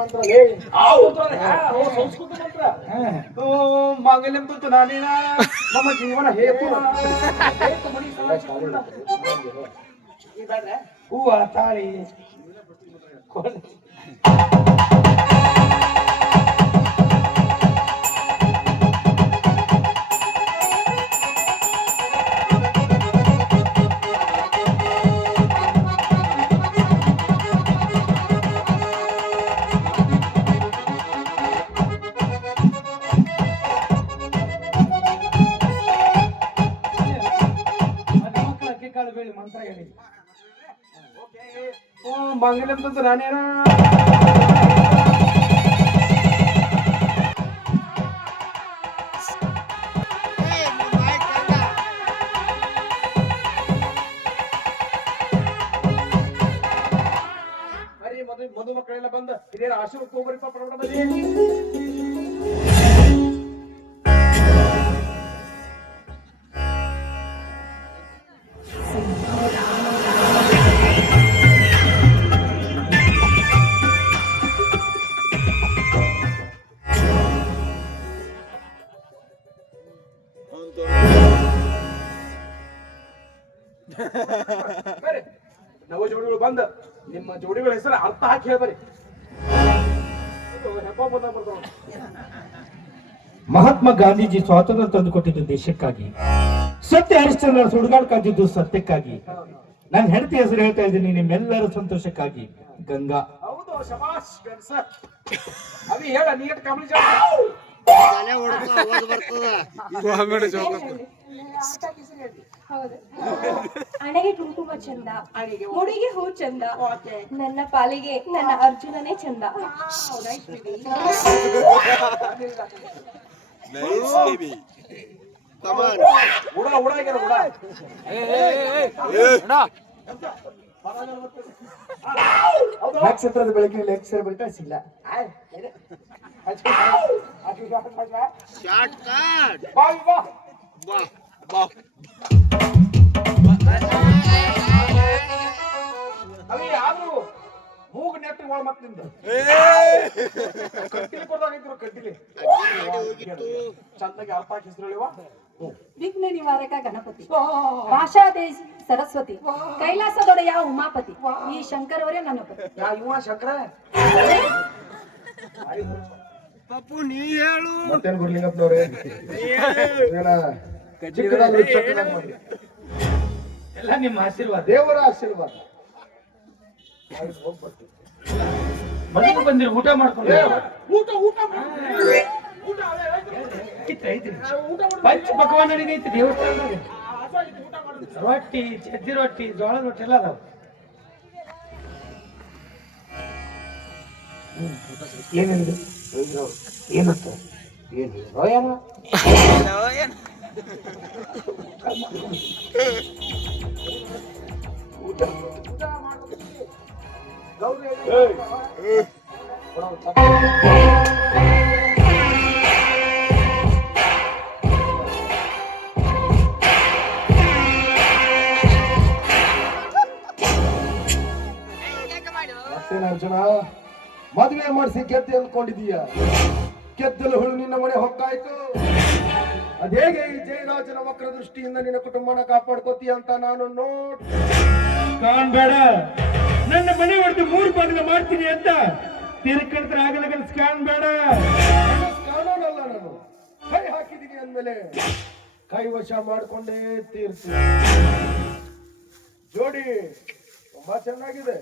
ಮಂತ್ರ ಸಂಸ್ಕೃತ ಮಂತ್ರ ಮಾಂಗಲ್ಯಂ ತಂತು ನಾನೇನ ನಮ್ಮ ಜೀವನ ಹೇತು ಹೂವ ತಾಳಿ ಮಂತ್ರ ಹೇಳಿ ಮಾಂಗಲ್ಯಂ ತಂತು ನಾನೇನ ಮದುಮಕ್ಕಳೆಲ್ಲ ಬಂದ ಹಿರಿಯರ ಆಶೀರ್ವಾದ ಹೋಗ್ಬರಿಪ್ಪ ಪ್ರವಣ ಬನ್ನಿ. ನವ ಜೋಡಿಗಳು ಬಂದ ನಿಮ್ಮ ಜೋಡಿಗಳ ಹೆಸರು ಅರ್ಥ ಹಾಕಿ ಹೇಳ್ಬರಿ. ಮಹಾತ್ಮ ಗಾಂಧೀಜಿ ಸ್ವಾತಂತ್ರ್ಯ ತಂದುಕೊಟ್ಟಿದ್ದು ದೇಶಕ್ಕಾಗಿ, ಸತ್ಯ ಹರಿಶ್ಚಂದ್ರ ಸುಡುಗಾಡು ಕಾದಿದ್ದು ಸತ್ಯಕ್ಕಾಗಿ. ನನ್ನ ಹೆಂಡತಿ ಹೆಸರು ಹೇಳ್ತಾ ಇದ್ದೀನಿ ನಿಮ್ಮೆಲ್ಲರ ಸಂತೋಷಕ್ಕಾಗಿ. ಗಂಗಾ. ಹೌದು, ಶಬಾಷ್ ಸರ್. ಅವಿ ಹೇಳ ನೀಟ್ ಕಮಲಿ ಹಣೆಗೆ ಕುಂಕುಮ ಚಂದ, ಮುಡಿಗೆ ಹೂ ಚಂದ, ನನ್ನ ಪಾಲಿಗೆ ನನ್ನ ಅರ್ಜುನನೇ ಚಂದ. ನಕ್ಷತ್ರದ ಬೆಳಕಿನಲ್ಲಿ ಅಕ್ಷರ ಬಿಟ್ಟ ಸಿಲ್ಲ. ಆದ್ರೂ ಮೂಗು ನೆಟ್ಟಿ ಒಳ ಮತ್ತಿಂದ ಕಟ್ಟಿಲಿ ಕೊಡ್ದಾಗಿದ್ರು ಕಟ್ಟಿಲಿ ಚಂದಾಗಿ ಅರ್ಥ ಹಾಕಿ ಹೆಸರು ಹೇಳಿವ. ವಿಘ್ನ ನಿವಾರಕ ಗಣಪತಿ, ಭಾಷಾದೇಶಿ ಸರಸ್ವತಿ, ಕೈಲಾಸದೊಡೆಯ ಉಮಾಪತಿ, ಈ ಶಂಕರವರೇ ನನ್ನ ಪತಿ. ಇವ ಶಂಕರ ಪಪ್ಪು ನೀ ಹೇಳು. ಮತ್ತೇನ್ ಗುರ್ಲಿಂಗಪ್ಪನವ್ರೆ ಚಿಕ್ಕದಾಗಿ ಮಾಡಿ ಎಲ್ಲ ನಿಮ್ಮ ಆಶೀರ್ವಾದ, ದೇವರ ಆಶೀರ್ವಾದ. ಮನೆಗೆ ಬಂದಿರಿ, ಊಟ ಮಾಡ್ಕೊಂಡು ಊಟ ಊಟ ಪಂಚ ಪಕ್ವಾನ ಐತಿ ದೇವಸ್ಥಾನದಾಗ. ರೊಟ್ಟಿ, ಚದ್ದಿ ರೊಟ್ಟಿ, ಜೋಳದ ರೊಟ್ಟಿ ಎಲ್ಲ ಅದಾವ. ಏನಿದೆ ಏನಂತ ಏನು ಅರ್ಜುನ, ಮದುವೆ ಮಾಡಿಸಿ ಗೆದ್ದೆ ಅನ್ಕೊಂಡಿದೀಯ. ಗೆದ್ದಲು ಹುಳು ನಿನ್ನ ಮನೆ ಹೊಕ್ಕಾಯ್ತು. ಅದೇಗೆ ಈ ಜಯರಾಜನ ವಕ್ರ ದೃಷ್ಟಿಯಿಂದ ನಿನ್ನ ಕುಟುಂಬನ ಕಾಪಾಡ್ಕೋತೀಯ ಅಂತ ನಾನು ಕಾಣ್ಬೇಡ. ನನ್ನ ಮನೆ ಹೊಡೆದು 3 ಬಾಗಿಲ ಮಾಡ್ತೀನಿ ಅಂತ ತಿರ್ಕಡ್ತಾರೆ ಆಗಲ್ಲ. ಕಾಣ್ಬೇಡ. ಕಾನೂನಲ್ಲ, ನಾನು ಕೈ ಹಾಕಿದೀನಿ ಅಂದ್ಮೇಲೆ ಕೈವಶ ಮಾಡ್ಕೊಂಡೇ ತೀರ್ತೀನಿ. ಜೋಡಿ ತುಂಬಾ ಚೆನ್ನಾಗಿದೆ.